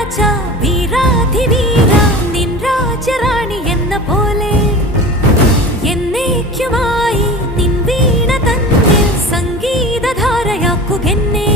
രാജ വീരാധിവീര നിൻ രാജറാണി എന്ന പോലെ എന്നേക്കുമായി നിൻ വീണ തന്നിൽ സംഗീതധാരയാക്കുകെന്നെ